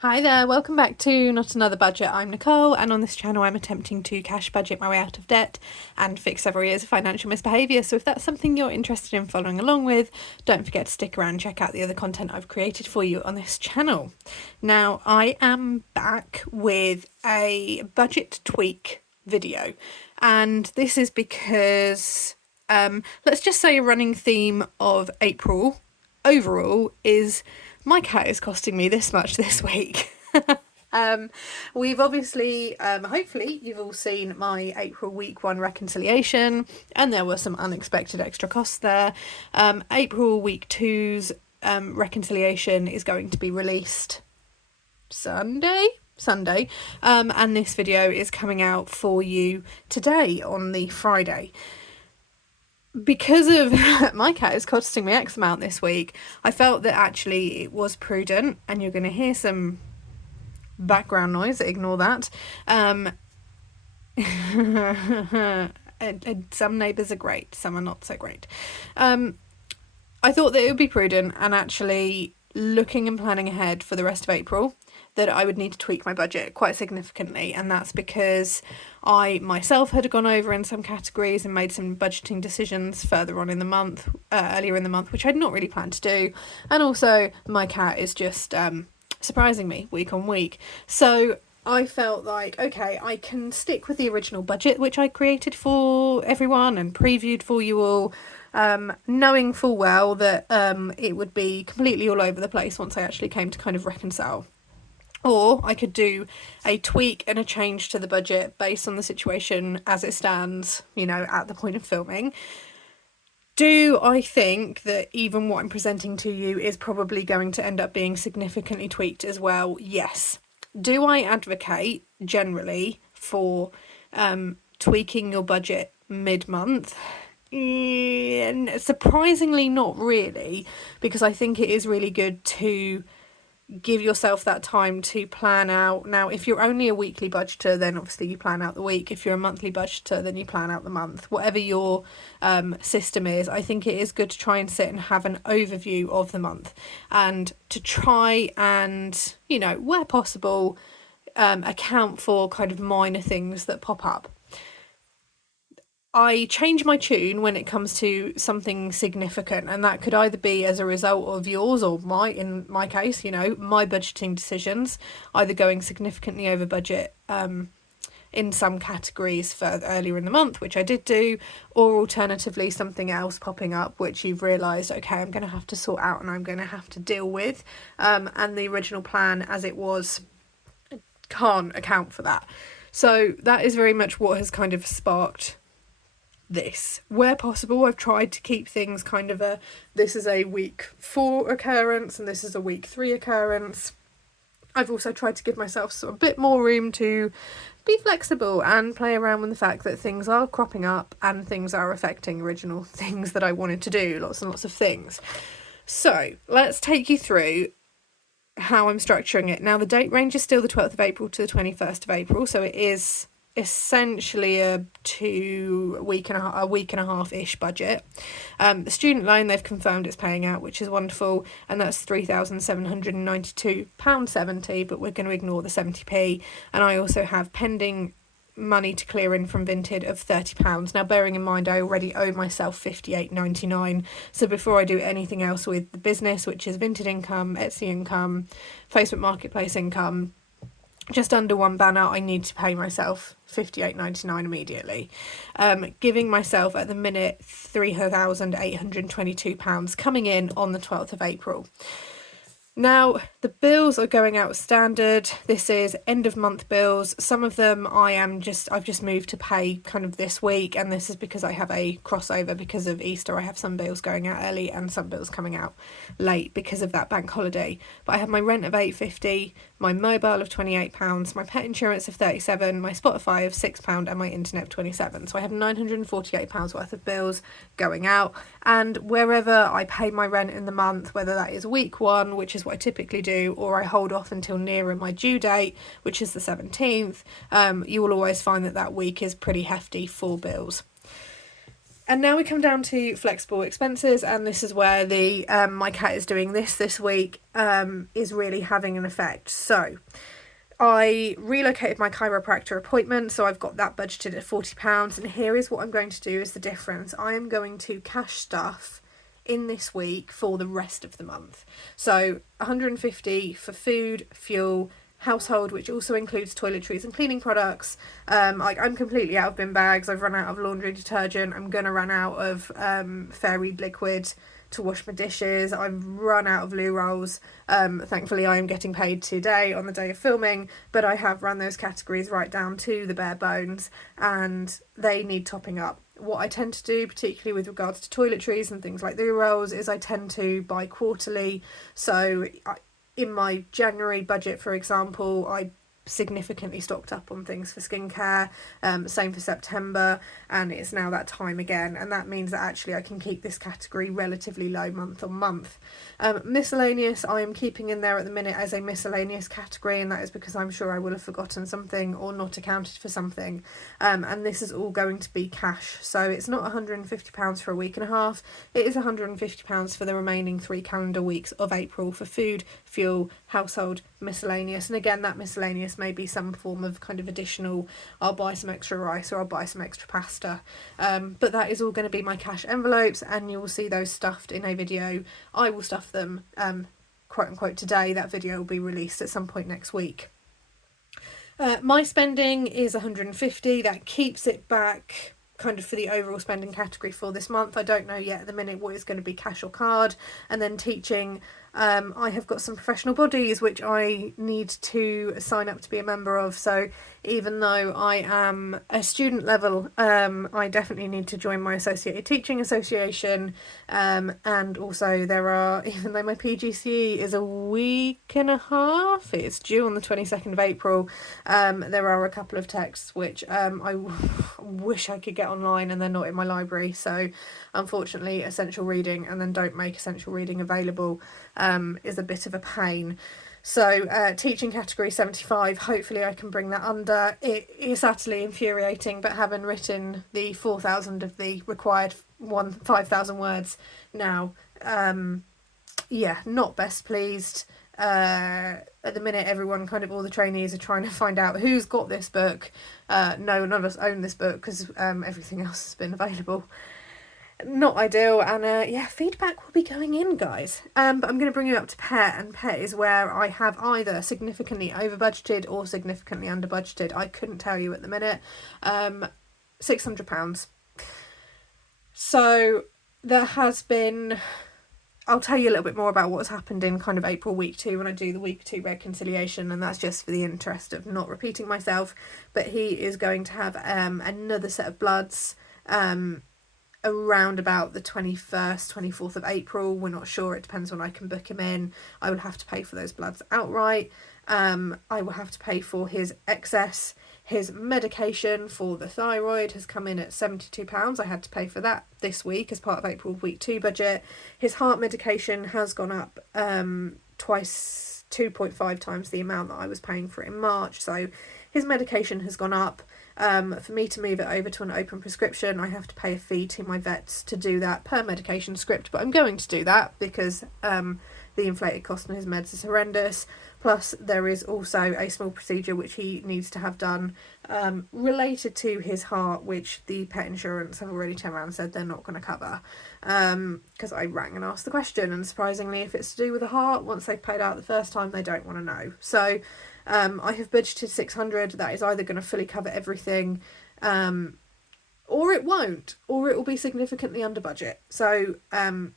Hi there, welcome back to Not Another Budget. I'm Nicole, and on this channel I'm attempting to cash budget my way out of debt and fix several years of financial misbehaviour. So if that's something you're interested in following along with, don't forget to stick around and check out the other content I've created for you on this channel. Now, I am back with a budget tweak video, and this is because let's just say a running theme of April overall is my cat is costing me this much this week. We've obviously, hopefully you've all seen my April week 1 reconciliation, and there were some unexpected extra costs there. April week 2's reconciliation is going to be released Sunday, and this video is coming out for you today on the Friday. Because of my cat is costing me X amount this week, I felt that actually it was prudent, and you're going to hear some background noise, ignore that. And some neighbours are great, some are not so great. I thought that it would be prudent, and actually looking and planning ahead for the rest of April, that I would need to tweak my budget quite significantly, and that's because I myself had gone over in some categories and made some budgeting decisions further on in the month, earlier in the month, which I'd not really planned to do, and also my cat is just surprising me week on week. So I felt like, okay, I can stick with the original budget which I created for everyone and previewed for you all, knowing full well that it would be completely all over the place once I actually came to kind of reconcile. Or I could do a tweak and a change to the budget based on the situation as it stands, at the point of filming. Do I think that even what I'm presenting to you is probably going to end up being significantly tweaked as well? Yes. Do I advocate generally for tweaking your budget mid-month? Surprisingly not really, because I think it is really good to give yourself that time to plan out. Now, if you're only a weekly budgeter, then obviously you plan out the week. If you're a monthly budgeter, then you plan out the month. Whatever your system is, I think it is good to try and sit and have an overview of the month, and to try and, where possible, account for kind of minor things that pop up. I change my tune when it comes to something significant, and that could either be as a result of yours or in my case, my budgeting decisions, either going significantly over budget in some categories further earlier in the month, which I did do, or alternatively something else popping up which you've realised, okay, I'm going to have to sort out and I'm going to have to deal with, and the original plan as it was can't account for that. So that is very much what has kind of sparked this. Where possible, I've tried to keep things kind of this is a week 4 occurrence and this is a week 3 occurrence. I've also tried to give myself a bit more room to be flexible and play around with the fact that things are cropping up and things are affecting original things that I wanted to do, lots and lots of things. So let's take you through how I'm structuring it. Now, the date range is still the 12th of April to the 21st of April, so it is essentially a week and a half-ish budget. The student loan, they've confirmed it's paying out, which is wonderful, and that's £3,792.70, but we're going to ignore the 70p. And I also have pending money to clear in from Vinted of £30. Now, bearing in mind I already owe myself £58.99, so before I do anything else with the business, which is Vinted income, Etsy income, Facebook Marketplace income, just under one banner, I need to pay myself £58.99 immediately, giving myself at the minute £3,822 coming in on the 12th of April. Now, the bills are going out standard. This is end of month bills. Some of them I've just moved to pay kind of this week, and this is because I have a crossover because of Easter. I have some bills going out early and some bills coming out late because of that bank holiday. But I have my rent of £8.50, my mobile of £28, my pet insurance of £37, my Spotify of £6, and my internet of £27. So I have £948 worth of bills going out, and wherever I pay my rent in the month, whether that is week 1, which is what I typically do, or I hold off until nearer my due date, which is the 17th, you will always find that week is pretty hefty for bills. And now we come down to flexible expenses, and this is where the my cat is doing this week is really having an effect. So I relocated my chiropractor appointment, so I've got that budgeted at £40. And here is what I'm going to do is the difference. I am going to cash stuff in this week for the rest of the month. So 150 for food, fuel, household, which also includes toiletries and cleaning products. I'm completely out of bin bags. I've run out of laundry detergent. I'm gonna run out of fairy liquid to wash my dishes. I've run out of loo rolls. Thankfully I am getting paid today on the day of filming, but I have run those categories right down to the bare bones, and they need topping up. What I tend to do, particularly with regards to toiletries and things like loo rolls, is I tend to buy quarterly. So in my January budget, for example, I significantly stocked up on things for skincare, same for September, and it's now that time again, and that means that actually I can keep this category relatively low month on month. Miscellaneous I am keeping in there at the minute as a miscellaneous category, and that is because I'm sure I will have forgotten something or not accounted for something, and this is all going to be cash, so it's not £150 for a week and a half, it is £150 for the remaining 3 calendar weeks of April for food, fuel, household, miscellaneous. And again, that miscellaneous may be some form of kind of additional, I'll buy some extra rice or I'll buy some extra pasta, but that is all going to be my cash envelopes, and you will see those stuffed in a video. I will stuff them quote unquote today. That video will be released at some point next week. My spending is 150. That keeps it back kind of for the overall spending category for this month. I don't know yet at the minute what is going to be cash or card. And then teaching, I have got some professional bodies which I need to sign up to be a member of, so even though I am a student level, I definitely need to join my Associated Teaching Association, and also there are, even though my PGCE is a week and a half, it's due on the 22nd of April, there are a couple of texts which I wish I could get online and they're not in my library, so unfortunately essential reading and then don't make essential reading available is a bit of a pain. So teaching category 75, hopefully I can bring that under. It is utterly infuriating, but having written the 4,000 of the required 5,000 words now, yeah, not best pleased. At the minute everyone, kind of all the trainees are trying to find out who's got this book. None of us own this book because everything else has been available. Not ideal, and yeah, feedback will be going in, guys. But I'm going to bring you up to Pet, and Pet is where I have either significantly over budgeted or significantly under budgeted. I couldn't tell you at the minute. £600. So there has been, I'll tell you a little bit more about what's happened in kind of April week 2 when I do the week 2 reconciliation, and that's just for the interest of not repeating myself. But he is going to have another set of bloods around about the 21st, 24th of April. We're not sure, it depends when I can book him in. I will have to pay for those bloods outright. I will have to pay for his excess. His medication for the thyroid has come in at £72. I had to pay for that this week as part of April week 2 budget. His heart medication has gone up twice, 2.5 times the amount that I was paying for it in March, so his medication has gone up. For me to move it over to an open prescription, I have to pay a fee to my vets to do that per medication script, but I'm going to do that because the inflated cost on his meds is horrendous. Plus there is also a small procedure which he needs to have done related to his heart, which the pet insurance have already turned around and said they're not going to cover, because I rang and asked the question, and surprisingly, if it's to do with the heart, once they've paid out the first time, they don't want to know. So I have budgeted 600. That is either going to fully cover everything, or it won't, or it will be significantly under budget. So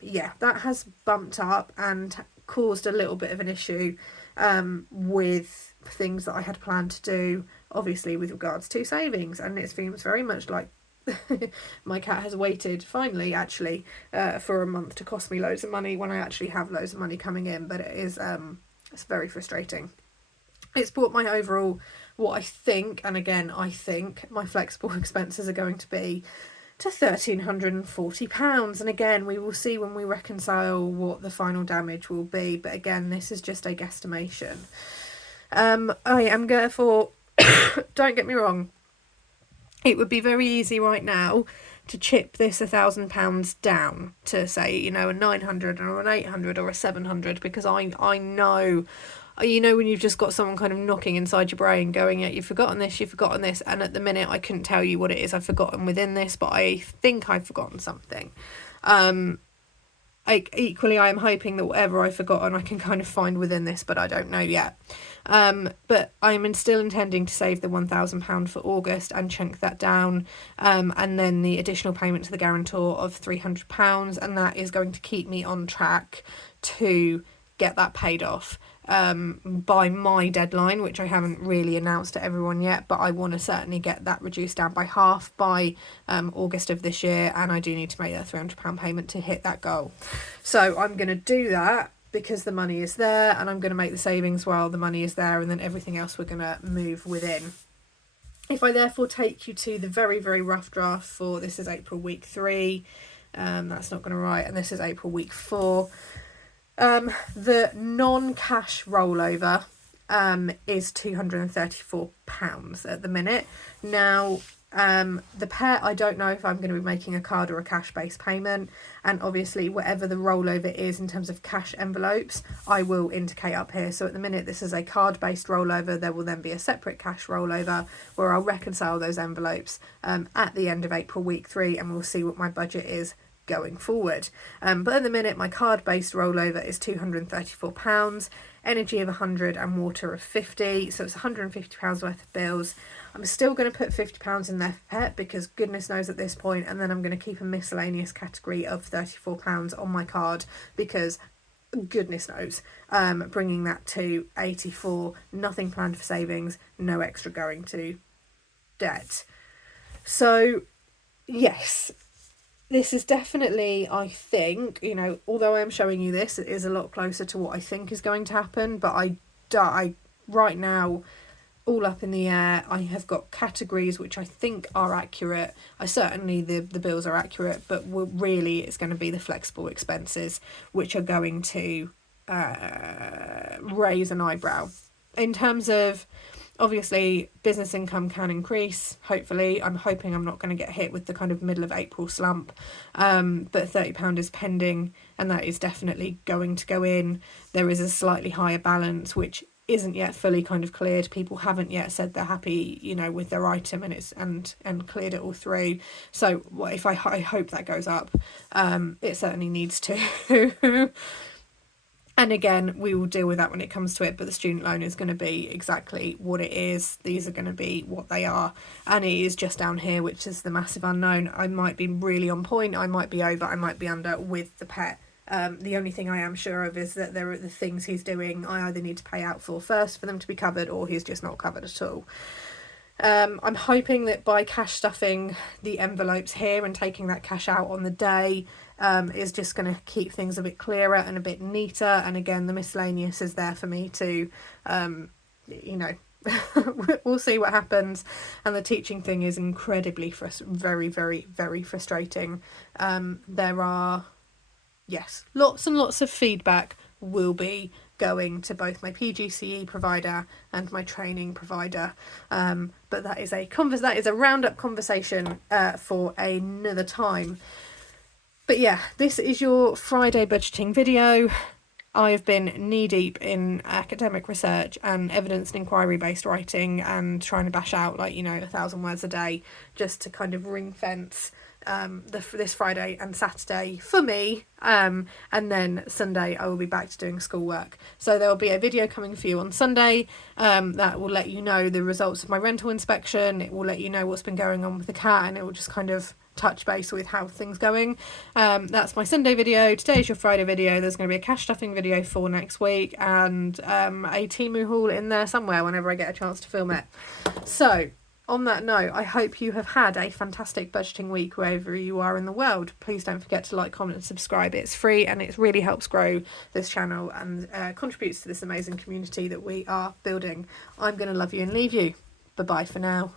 yeah, that has bumped up and caused a little bit of an issue with things that I had planned to do, obviously with regards to savings, and it seems very much like my cat has waited finally actually for a month to cost me loads of money when I actually have loads of money coming in. But it is it's very frustrating. It's brought my overall, what I think, and again I think my flexible expenses are going to be to £1,340, and again we will see when we reconcile what the final damage will be, but again this is just a guesstimation. I am therefore don't get me wrong, it would be very easy right now to chip this £1,000 down to, say, you know, a 900 or an 800 or a 700, because I know, you know, when you've just got someone kind of knocking inside your brain going, yeah, you've forgotten this, and at the minute I couldn't tell you what it is I've forgotten within this, but I think I've forgotten something. Equally, I am hoping that whatever I've forgotten I can kind of find within this, but I don't know yet. But I'm still intending to save the £1,000 for August and chunk that down, and then the additional payment to the guarantor of £300, and that is going to keep me on track to get that paid off by my deadline, which I haven't really announced to everyone yet, but I want to certainly get that reduced down by half by August of this year, and I do need to make that £300 payment to hit that goal. So I'm going to do that because the money is there, and I'm going to make the savings while the money is there, and then everything else we're going to move within. If I therefore take you to the very, very rough draft for, this is April week 3, that's not going to write, and this is April week 4. The non-cash rollover is £234 at the minute. Now, the pet, I don't know if I'm going to be making a card or a cash-based payment, and obviously whatever the rollover is in terms of cash envelopes, I will indicate up here. So at the minute this is a card-based rollover. There will then be a separate cash rollover where I'll reconcile those envelopes at the end of April week 3, and we'll see what my budget is going forward. But at the minute my card-based rollover is £234, energy of 100 and water of 50, so it's £150 worth of bills. I'm still going to put £50 in there for pet, because goodness knows at this point, and then I'm going to keep a miscellaneous category of £34 on my card, because goodness knows, bringing that to 84, nothing planned for savings, no extra going to debt. So yes, this is definitely, I think, you know, although I am showing you this, it is a lot closer to what I think is going to happen, but I right now, all up in the air. I have got categories which I think are accurate. The bills are accurate, but really it's going to be the flexible expenses which are going to raise an eyebrow. In terms of, obviously, business income can increase, hopefully. I'm hoping I'm not going to get hit with the kind of middle of April slump. But £30 is pending, and that is definitely going to go in. There is a slightly higher balance, which isn't yet fully kind of cleared. People haven't yet said they're happy, you know, with their item, and cleared it all through. So if I hope that goes up. It certainly needs to. And again, we will deal with that when it comes to it, but the student loan is going to be exactly what it is. These are going to be what they are. And it is just down here, which is the massive unknown. I might be really on point, I might be over, I might be under with the pet. The only thing I am sure of is that there are the things he's doing I either need to pay out for first for them to be covered, or he's just not covered at all. I'm hoping that by cash stuffing the envelopes here and taking that cash out on the day is just going to keep things a bit clearer and a bit neater. And again, the miscellaneous is there for me to, you know, we'll see what happens. And the teaching thing is incredibly very, very, very frustrating. There are, yes, lots and lots of feedback will be going to both my PGCE provider and my training provider, but that is a roundup conversation for another time. But yeah, this is your Friday budgeting video. I've been knee-deep in academic research and evidence and inquiry-based writing, and trying to bash out, like, you know, 1,000 words a day just to kind of ring-fence this Friday and Saturday for me, and then Sunday I will be back to doing schoolwork. So there will be a video coming for you on Sunday that will let you know the results of my rental inspection. It will let you know what's been going on with the cat, and it will just kind of touch base with how things going. That's my Sunday video. Today's your Friday video. There's going to be a cash stuffing video for next week, and a Temu haul in there somewhere whenever I get a chance to film it. So on that note, I hope you have had a fantastic budgeting week wherever you are in the world. Please don't forget to like, comment and subscribe. It's free, and it really helps grow this channel and contributes to this amazing community that we are building. I'm going to love you and leave you. Bye bye for now.